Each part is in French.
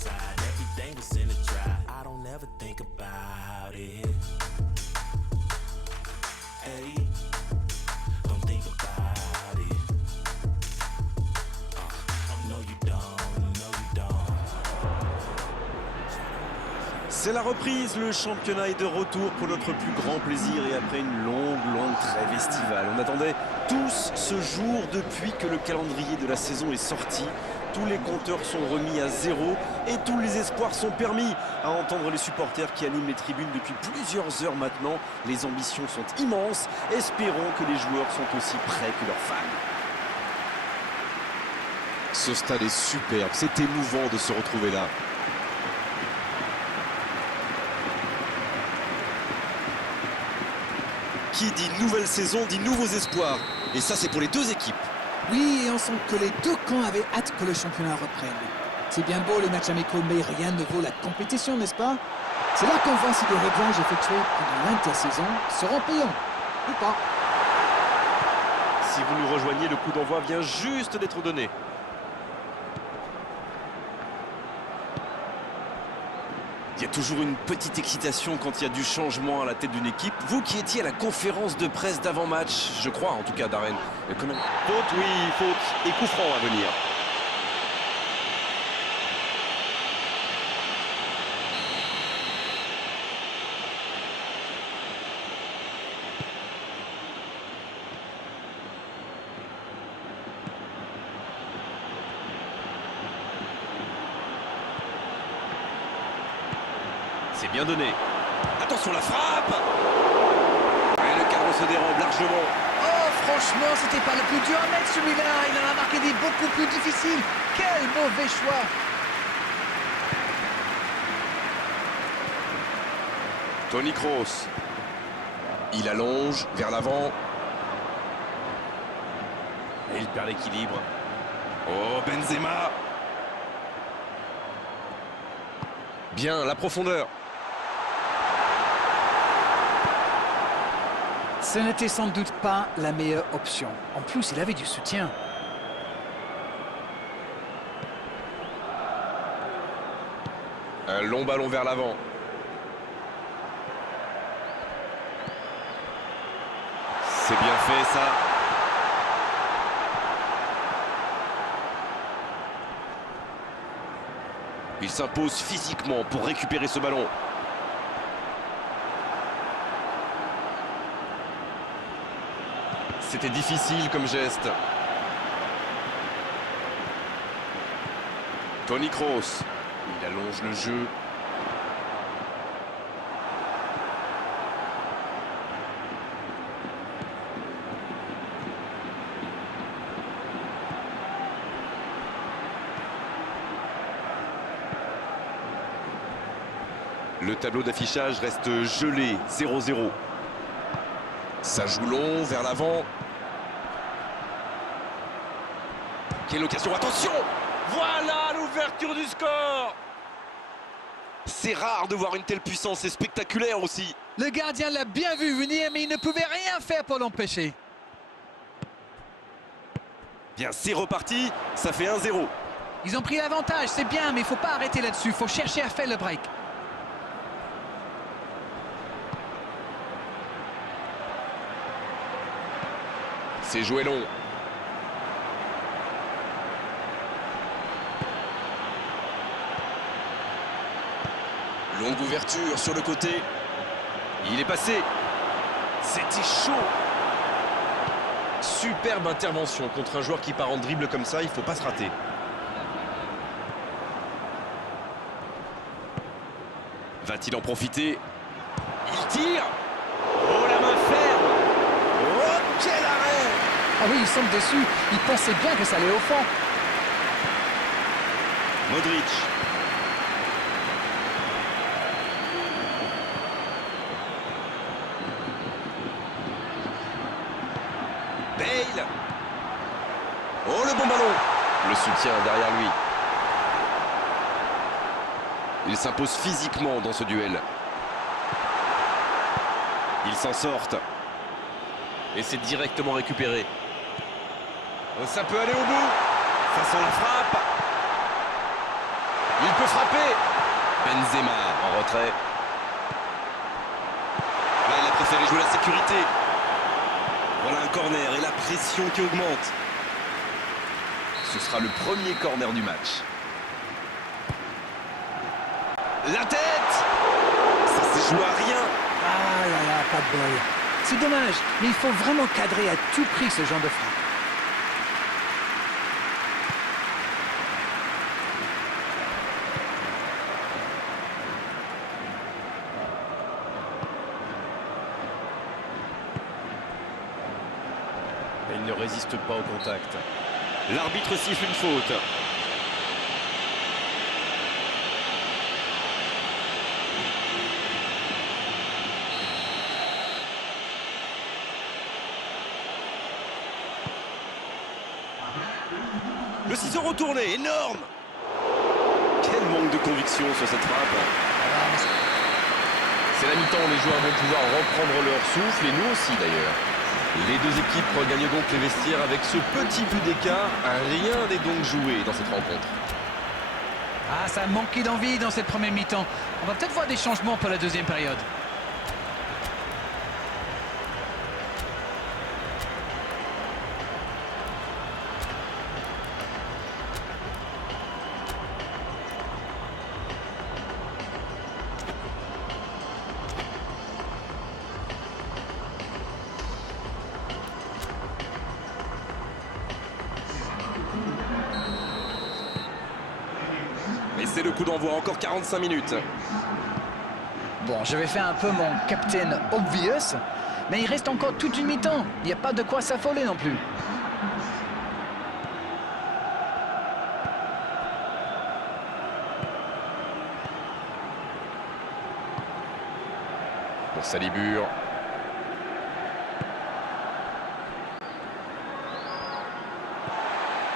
side, everything was in a dry. I don't ever think about it. Hey, don't think about it. No you don't, no you don't. C'est la reprise, le championnat est de retour pour notre plus grand plaisir et après une longue trêve estivale. On attendait tous ce jour depuis que le calendrier de la saison est sorti. Tous les compteurs sont remis à zéro et tous les espoirs sont permis. À entendre les supporters qui animent les tribunes depuis plusieurs heures maintenant, les ambitions sont immenses. Espérons que les joueurs sont aussi prêts que leurs fans. Ce stade est superbe, c'est émouvant de se retrouver là. Qui dit nouvelle saison dit nouveaux espoirs. Et ça, c'est pour les deux équipes. Oui, et on sent que les deux camps avaient hâte que le championnat reprenne. C'est bien beau les matchs amicaux, mais rien ne vaut la compétition, n'est-ce pas? C'est là qu'on voit si les réglages effectués pendant l'intersaison seront payants ou pas. Si vous nous rejoignez, le coup d'envoi vient juste d'être donné. Il y a toujours une petite excitation quand il y a du changement à la tête d'une équipe. Vous qui étiez à la conférence de presse d'avant-match, je crois en tout cas, Darren. Quand même... Faute, oui, faute. Et coup franc à venir. C'est bien donné. Attention la frappe. Et le cadre se dérobe largement. Oh, franchement, c'était pas le plus dur à mettre celui-là. Il en a marqué des beaucoup plus difficiles. Quel mauvais choix. Toni Kroos. Il allonge vers l'avant. Et il perd l'équilibre. Oh, Benzema. Bien, la profondeur. Ce n'était sans doute pas la meilleure option. En plus, il avait du soutien. Un long ballon vers l'avant. C'est bien fait ça. Il s'impose physiquement pour récupérer ce ballon. C'était difficile comme geste. Toni Kroos. Il allonge le jeu. Le tableau d'affichage reste gelé, 0-0. Ça joue long vers l'avant. Quelle occasion, attention! Voilà l'ouverture du score! C'est rare de voir une telle puissance, c'est spectaculaire aussi. Le gardien l'a bien vu venir, mais il ne pouvait rien faire pour l'empêcher. Bien, c'est reparti, ça fait 1-0. Ils ont pris l'avantage, c'est bien, mais il ne faut pas arrêter là-dessus. Il faut chercher à faire le break. C'est joué long. Longue ouverture sur le côté. Il est passé. C'était chaud. Superbe intervention contre un joueur qui part en dribble comme ça, il ne faut pas se rater. Va-t-il en profiter? Il tire. Oh, la main ferme. Oh, quel arrêt! Ah oui, il semble dessus. Il pensait bien que ça allait au fond. Modric. Bale. Oh, le bon ballon. Le soutien derrière lui. Il s'impose physiquement dans ce duel. Ils s'en sortent. Et c'est directement récupéré. Oh, ça peut aller au bout. Ça sent la frappe. Il peut frapper. Benzema en retrait. Là, il a préféré jouer la sécurité. Voilà un corner et la pression qui augmente. Ce sera le premier corner du match. La tête! Ça s'est joué à rien. Ah là là, pas de bol. C'est dommage, mais il faut vraiment cadrer à tout prix ce genre de frappe. Et il ne résiste pas au contact. L'arbitre siffle une faute. Le ciseau retourné, énorme! Quel manque de conviction sur cette frappe. C'est la mi-temps, les joueurs vont pouvoir reprendre leur souffle, et nous aussi d'ailleurs. Les deux équipes regagnent donc les vestiaires avec ce petit but d'écart. Rien n'est donc joué dans cette rencontre. Ah, ça a manqué d'envie dans cette première mi-temps. On va peut-être voir des changements pour la deuxième période. Et c'est le coup d'envoi, encore 45 minutes. Bon, je vais faire un peu mon Captain Obvious, mais il reste encore toute une mi-temps. Il n'y a pas de quoi s'affoler non plus. Pour Salibur.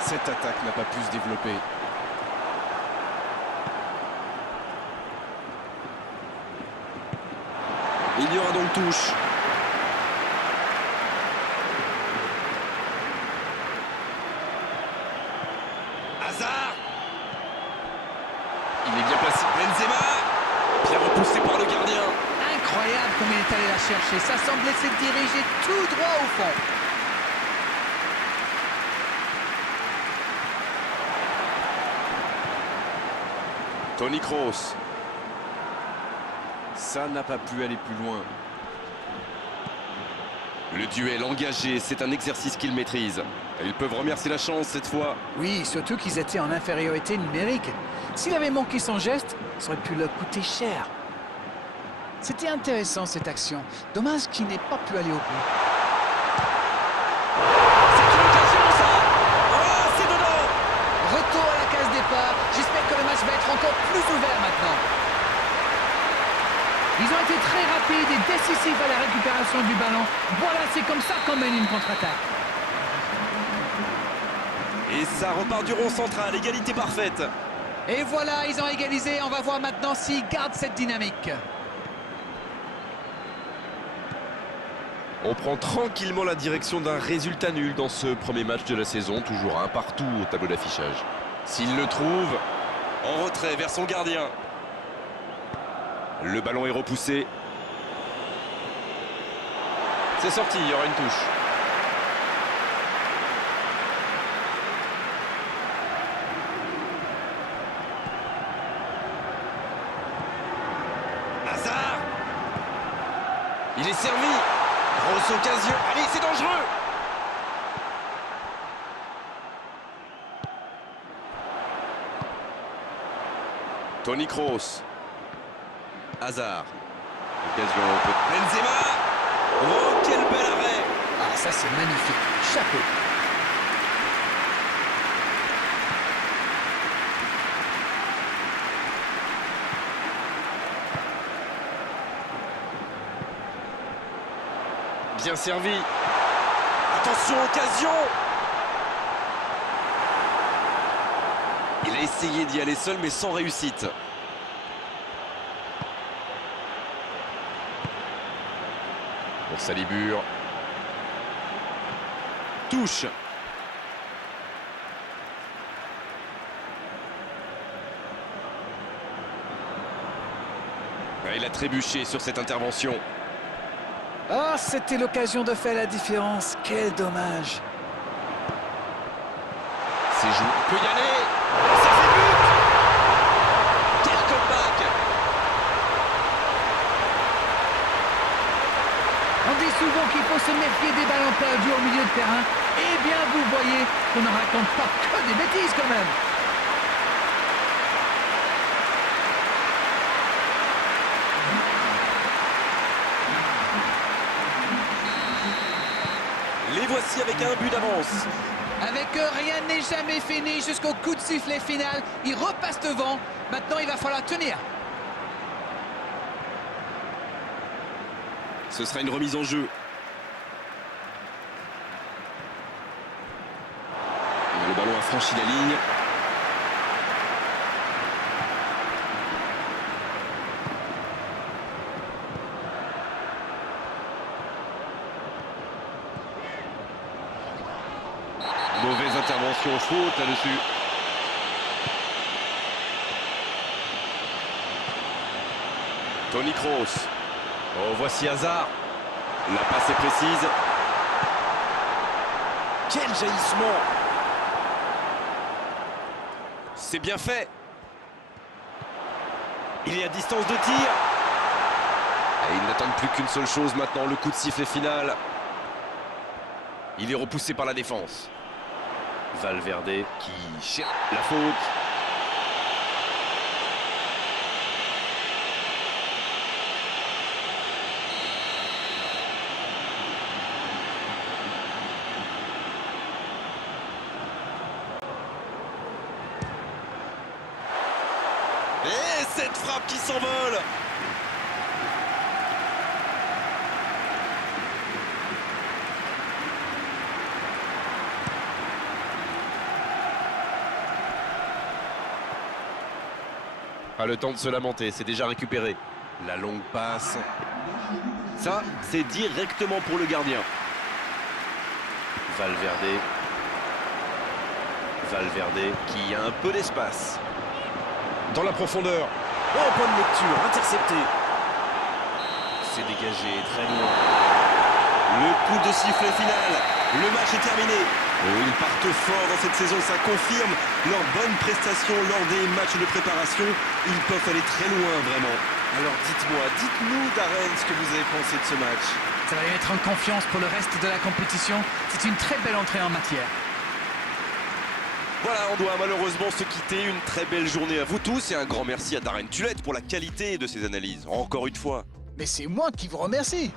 Cette attaque n'a pas pu se développer. Il y aura donc touche. Hazard. Il est bien placé. Benzema. Bien repoussé par le gardien. Incroyable comme il est allé la chercher. Ça semblait se diriger tout droit au fond. Toni Kroos. Ça n'a pas pu aller plus loin. Le duel engagé, c'est un exercice qu'ils maîtrisent. Ils peuvent remercier la chance cette fois. Oui, surtout qu'ils étaient en infériorité numérique. S'il avait manqué son geste, ça aurait pu leur coûter cher. C'était intéressant cette action. Dommage qu'il n'ait pas pu aller au bout. C'est une occasion ça. Oh, c'est dedans. Retour à la case départ. J'espère que le match va être encore plus ouvert maintenant. Ils ont été très rapides et décisifs à la récupération du ballon. Voilà, c'est comme ça qu'on mène une contre-attaque. Et ça repart du rond central, égalité parfaite. Et voilà, ils ont égalisé. On va voir maintenant s'ils gardent cette dynamique. On prend tranquillement la direction d'un résultat nul dans ce premier match de la saison. Toujours un partout au tableau d'affichage. S'il le trouve, En retrait vers son gardien. Le ballon est repoussé. c'est sorti, il y aura une touche. Hazard. Il est servi. Grosse occasion. Allez, c'est dangereux. Toni Kroos. Hazard. Occasion pour Benzema. Oh, quel bel arrêt. Ah, ça c'est magnifique. Chapeau. Bien servi. Attention, occasion. Il a essayé d'y aller seul, mais sans réussite. Pour Salibur. Touche. Il a trébuché sur cette intervention. Ah, c'était l'occasion de faire la différence. Quel dommage. C'est joué. Il peut y aller. Ça fait but. Quel comeback. On dit souvent qu'il faut se méfier des ballons perdus au milieu de terrain. Eh bien, vous voyez qu'on ne raconte pas que des bêtises quand même. Les voici avec un but d'avance. Avec eux, rien n'est jamais fini jusqu'au coup de sifflet final. Il repasse devant. Maintenant, il va falloir tenir. Ce sera une remise en jeu. Et le ballon a franchi la ligne. Mauvaise intervention, faute là-dessus. Toni Kroos. Oh, voici Hazard. La passe est précise. Quel jaillissement! C'est bien fait. Il est à distance de tir. Et ils n'attendent plus qu'une seule chose maintenant, le coup de sifflet final. Il est repoussé par la défense. Valverde qui cherche la faute. Et cette frappe qui s'envole. Pas le temps de se lamenter, c'est déjà récupéré. La longue passe. Ça, c'est directement pour le gardien. Valverde. Valverde qui a un peu d'espace. Dans la profondeur. Oh, bonne lecture, intercepté. C'est dégagé, très loin. Le coup de sifflet final. Le match est terminé. Oh, ils partent fort dans cette saison, ça confirme leur bonne prestation lors des matchs de préparation. Ils peuvent aller très loin, vraiment. Alors dites-nous Darren ce que vous avez pensé de ce match. Ça va les mettre en confiance pour le reste de la compétition. C'est une très belle entrée en matière. Voilà, on doit malheureusement se quitter. Une très belle journée à vous tous et un grand merci à Darren Tulette pour la qualité de ses analyses. Encore une fois. Mais c'est moi qui vous remercie.